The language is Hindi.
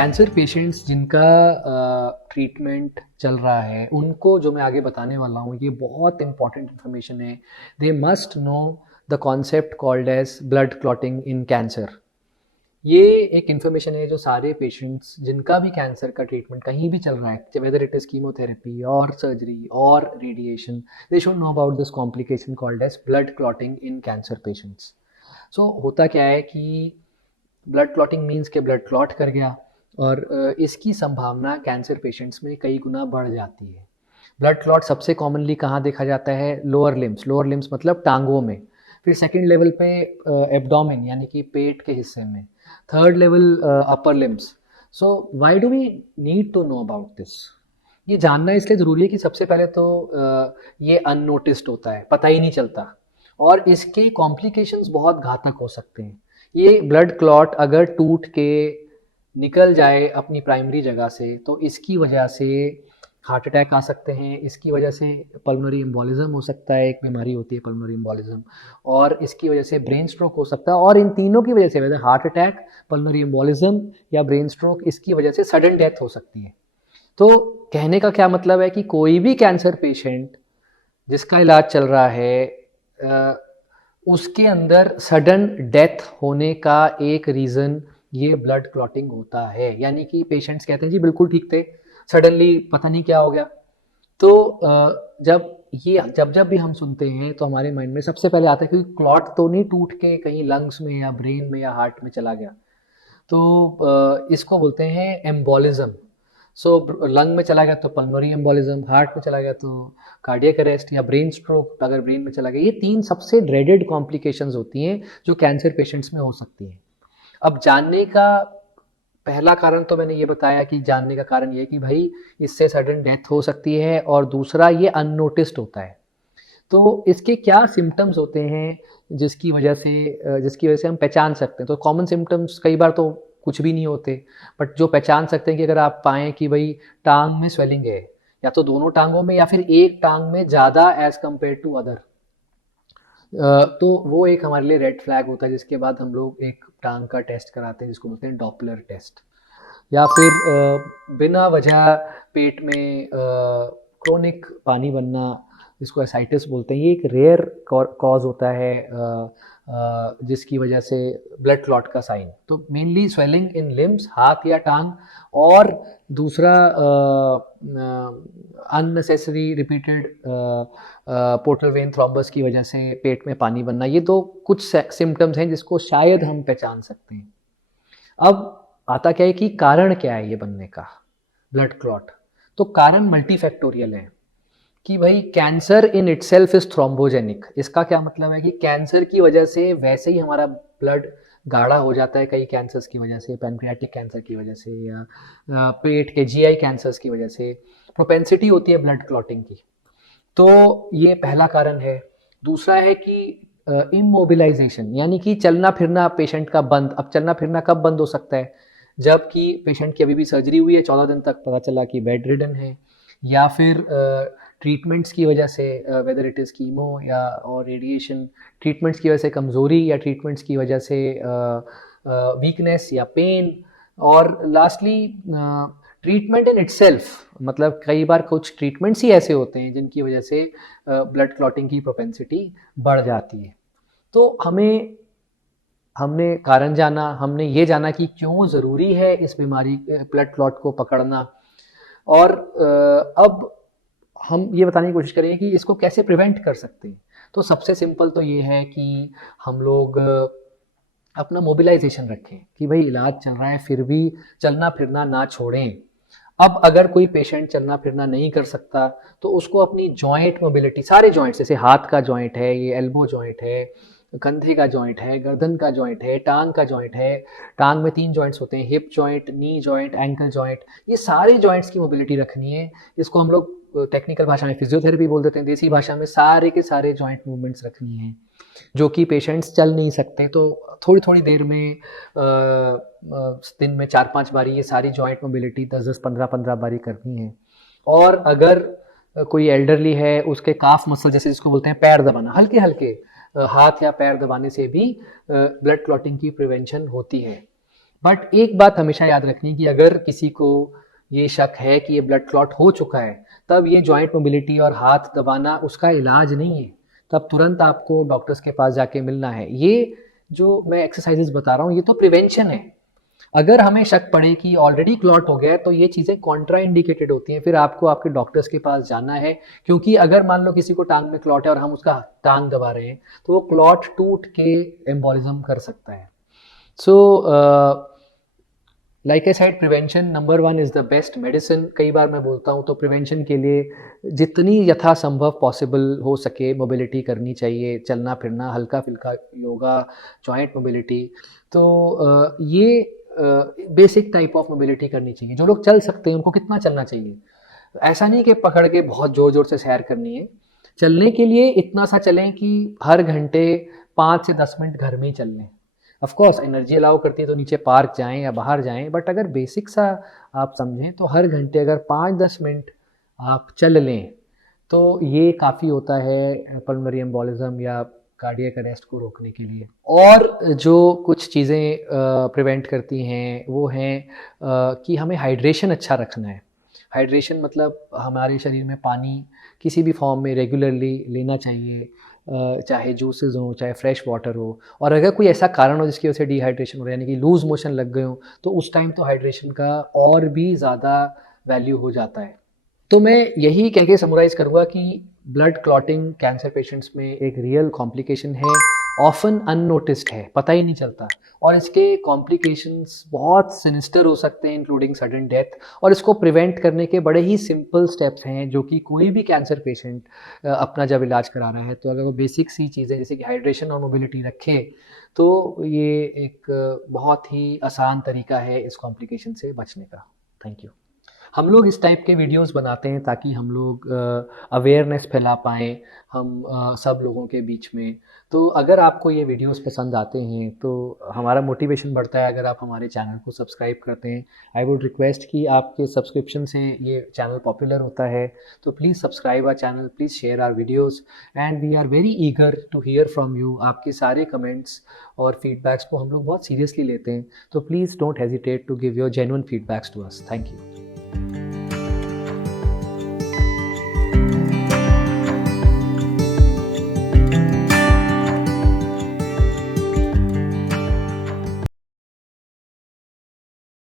कैंसर पेशेंट्स जिनका ट्रीटमेंट चल रहा है उनको जो मैं आगे बताने वाला हूँ ये बहुत इंपॉर्टेंट इन्फॉर्मेशन है। They must know the concept called as blood clotting in cancer. ये एक इन्फॉर्मेशन है जो सारे पेशेंट्स जिनका भी कैंसर का ट्रीटमेंट कहीं भी चल रहा है, वेदर इट इज कीमोथेरेपी और सर्जरी और radiation, they should know about this complication called as blood clotting in cancer patients. So होता क्या है कि ब्लड क्लॉटिंग मीन्स के ब्लड क्लॉट कर गया और इसकी संभावना कैंसर पेशेंट्स में कई गुना बढ़ जाती है। ब्लड क्लॉट सबसे कॉमनली कहाँ देखा जाता है? लोअर लिम्स मतलब टांगों में। फिर सेकंड लेवल पे एब्डोमेन यानी कि पेट के हिस्से में। Third level upper limbs. So why do we need to know about this? ये जानना इसलिए ज़रूरी है कि सबसे पहले तो ये अननोटिस्ड होता है, पता ही नहीं चलता और इसके कॉम्प्लिकेशंस बहुत घातक हो सकते हैं। ये ब्लड क्लॉट अगर टूट के निकल जाए अपनी प्राइमरी जगह से तो इसकी वजह से हार्ट अटैक आ सकते हैं, इसकी वजह से पल्मोनरी एम्बोलिज्म हो सकता है, एक बीमारी होती है पल्मोनरी एम्बोलिज्म, और इसकी वजह से ब्रेन स्ट्रोक हो सकता है। और इन तीनों की वजह से, वजह हार्ट अटैक, पल्मोनरी एम्बोलिज्म या ब्रेन स्ट्रोक, इसकी वजह से सडन डेथ हो सकती है। तो कहने का क्या मतलब है कि कोई भी कैंसर पेशेंट जिसका इलाज चल रहा है उसके अंदर सडन डेथ होने का एक रीज़न ये ब्लड क्लॉटिंग होता है। यानी कि पेशेंट्स कहते हैं जी बिल्कुल ठीक थे, सडनली पता नहीं क्या हो गया। तो जब भी हम सुनते हैं तो हमारे माइंड में सबसे पहले आता है कि क्लॉट तो नहीं टूट के कहीं लंग्स में या ब्रेन में या हार्ट में चला गया। तो इसको बोलते हैं एम्बोलिज्म। सो लंग में चला गया तो पल्मोनरी एम्बोलिज्म, हार्ट में चला गया तो कार्डियक अरेस्ट या ब्रेन स्ट्रोक अगर ब्रेन में चला गया। ये तीन सबसे ड्रेडेड कॉम्प्लिकेशंस होती हैं जो कैंसर पेशेंट्स में हो सकती हैं। अब जानने का पहला कारण तो मैंने ये बताया कि जानने का कारण ये कि भाई इससे सडन डेथ हो सकती है, और दूसरा ये अननोटिस्ड होता है। तो इसके क्या सिम्टम्स होते हैं जिसकी वजह से हम पहचान सकते हैं? तो कॉमन सिम्टम्स कई बार तो कुछ भी नहीं होते, बट जो पहचान सकते हैं कि अगर आप पाएँ कि भाई टाँग में स्वेलिंग है, या तो दोनों टाँगों में या फिर एक टाँग में ज़्यादा एज़ कम्पेयर टू अदर, तो वो एक हमारे लिए रेड फ्लैग होता है, जिसके बाद हम लोग एक टाँग का टेस्ट कराते हैं जिसको बोलते हैं डॉपलर टेस्ट। या फिर बिना वजह पेट में क्रोनिक पानी बनना, जिसको एसाइटिस बोलते हैं, ये एक रेयर कॉज होता है जिसकी वजह से ब्लड क्लॉट का साइन। तो मेनली स्वेलिंग इन लिम्स, हाथ या टांग, और दूसरा unnecessary repeated portal vein thrombus की वजह से पेट में पानी बनना। ये तो कुछ सिम्टम्स हैं जिसको शायद हम पहचान सकते हैं। अब आता क्या है कि कारण क्या है ये बनने का, ब्लड क्लॉट? तो कारण मल्टीफैक्टोरियल है कि भाई cancer in itself is thrombogenic. इसका क्या मतलब है कि कैंसर की वजह से वैसे ही हमारा ब्लड गाढ़ा हो जाता है, कई कैंसर्स की वजह से, पैनक्रियाटिक कैंसर की वजह से या पेट के जीआई कैंसर्स की वजह से प्रोपेंसिटी होती है ब्लड क्लॉटिंग की। तो ये पहला कारण है। दूसरा है कि इमोबिलाइजेशन, यानी कि चलना फिरना पेशेंट का बंद। अब चलना फिरना कब बंद हो सकता है? जबकि पेशेंट की अभी भी सर्जरी हुई है, 14 दिन तक पता चला कि बेड रिडन है, या फिर ट्रीटमेंट्स की वजह से, वेदर इट इज़ कीमो या और रेडिएशन, ट्रीटमेंट्स की वजह से कमज़ोरी या ट्रीटमेंट्स की वजह से वीकनेस या पेन, और लास्टली ट्रीटमेंट इन इटसेल्फ, मतलब कई बार कुछ ट्रीटमेंट्स ही ऐसे होते हैं जिनकी वजह से ब्लड क्लॉटिंग की प्रोपेंसिटी बढ़ जाती है। तो हमने कारण जाना, हमने ये जाना कि क्यों ज़रूरी है इस बीमारी ब्लड क्लॉट को पकड़ना, और अब हम ये बताने की कोशिश करेंगे कि इसको कैसे प्रिवेंट कर सकते हैं। तो सबसे सिंपल तो ये है कि हम लोग अपना मोबिलाइजेशन रखें कि भाई इलाज चल रहा है फिर भी चलना फिरना ना छोड़ें। अब अगर कोई पेशेंट चलना फिरना नहीं कर सकता तो उसको अपनी जॉइंट मोबिलिटी, सारे जॉइंट्स, जैसे हाथ का जॉइंट है, ये एल्बो जॉइंट है, कंधे का जॉइंट है, गर्दन का जॉइंट है, टांग का जॉइंट है। टांग में 3 जॉइंट्स होते हैं, hip joint, knee joint, ankle joint. ये सारे जॉइंट्स की मोबिलिटी रखनी है। इसको हम लोग टेक्निकल भाषा में फिजियोथेरेपी बोल देते हैं, देसी भाषा में सारे के सारे जॉइंट मूवमेंट्स रखनी है। जो कि पेशेंट्स चल नहीं सकते तो थोड़ी थोड़ी देर में दिन में 4-5 बारी ये सारी जॉइंट मोबिलिटी 10-10, 15-15 बारी करनी है। और अगर कोई एल्डरली है, उसके काफ मसल, जैसे जिसको बोलते हैं पैर दबाना, हल्के हल्के हाथ या पैर दबाने से भी ब्लड क्लॉटिंग की प्रिवेंशन होती है। बट एक बात हमेशा याद रखनी कि अगर किसी को ये शक है कि ये ब्लड क्लॉट हो चुका है, तब ये जॉइंट मोबिलिटी और हाथ दबाना उसका इलाज नहीं है। तब तुरंत आपको डॉक्टर्स के पास जाके मिलना है। ये जो मैं एक्सरसाइजेस बता रहा हूँ ये तो प्रिवेंशन है। अगर हमें शक पड़े कि ऑलरेडी क्लॉट हो गया है तो ये चीज़ें कॉन्ट्रा इंडिकेटेड होती हैं, फिर आपको आपके डॉक्टर्स के पास जाना है। क्योंकि अगर मान लो किसी को टांग में क्लॉट है और हम उसका टांग दबा रहे हैं तो वो क्लॉट टूट के एम्बोलिज्म कर सकता है। So like I side, prevention number 1 is the best medicine. कई बार मैं बोलता हूँ तो प्रिवेंशन के लिए जितनी यथासंभव पॉसिबल हो सके मोबिलिटी करनी चाहिए, चलना फिरना, हल्का फुल्का योगा, जॉइंट मोबिलिटी। तो ये बेसिक टाइप ऑफ मोबिलिटी करनी चाहिए। जो लोग चल सकते हैं उनको कितना चलना चाहिए, ऐसा नहीं कि पकड़ के बहुत ज़ोर ज़ोर से सैर करनी है। चलने के लिए इतना सा चलें कि हर घंटे 5 से 10 मिनट घर में ही चल लें। ऑफ कोर्स एनर्जी अलाउ करती है तो नीचे पार्क जाएं या बाहर जाएं, बट अगर बेसिक सा आप समझें तो हर घंटे अगर 5-10 मिनट आप चल लें तो ये काफ़ी होता है पल्मोनरी एम्बोलिज्म या कार्डियक अरेस्ट को रोकने के लिए। और जो कुछ चीज़ें प्रिवेंट करती हैं वो हैं कि हमें हाइड्रेशन अच्छा रखना है। हाइड्रेशन मतलब हमारे शरीर में पानी किसी भी फॉर्म में रेगुलरली लेना चाहिए, चाहे जूसेस हों, चाहे फ्रेश वाटर हो। और अगर कोई ऐसा कारण हो जिसकी वजह से डिहाइड्रेशन हो रहा है, यानी कि लूज़ मोशन लग गए हो, तो उस टाइम तो हाइड्रेशन का और भी ज़्यादा वैल्यू हो जाता है। तो मैं यही कह के समराइज़ करूँगा कि ब्लड क्लॉटिंग कैंसर पेशेंट्स में एक रियल कॉम्प्लिकेशन है, ऑफ़न अननोटिस्ड है, पता ही नहीं चलता। और इसके कॉम्प्लिकेशंस बहुत सिनिस्टर हो सकते हैं, इंक्लूडिंग सडन डेथ। और इसको प्रिवेंट करने के बड़े ही सिंपल स्टेप्स हैं जो कि कोई भी कैंसर पेशेंट अपना जब इलाज करा रहा है तो अगर वो बेसिक सी चीज़ें जैसे कि हाइड्रेशन और मोबिलिटी रखे तो ये एक बहुत ही आसान तरीका है इस कॉम्प्लिकेशन से बचने का। Thank you. हम लोग इस टाइप के वीडियोस बनाते हैं ताकि हम लोग अवेयरनेस फैला पाएँ हम सब लोगों के बीच में। तो अगर आपको ये वीडियोस पसंद आते हैं तो हमारा मोटिवेशन बढ़ता है अगर आप हमारे चैनल को सब्सक्राइब करते हैं। आई वुड रिक्वेस्ट कि आपके सब्सक्रिप्शन से ये चैनल पॉपुलर होता है, तो please subscribe our channel, please share our videos and we are very eager to hear from you. आपके सारे कमेंट्स और फीडबैक्स को हम लोग बहुत सीरियसली लेते हैं, तो please don't hesitate to give your genuine feedbacks to us. Thank you.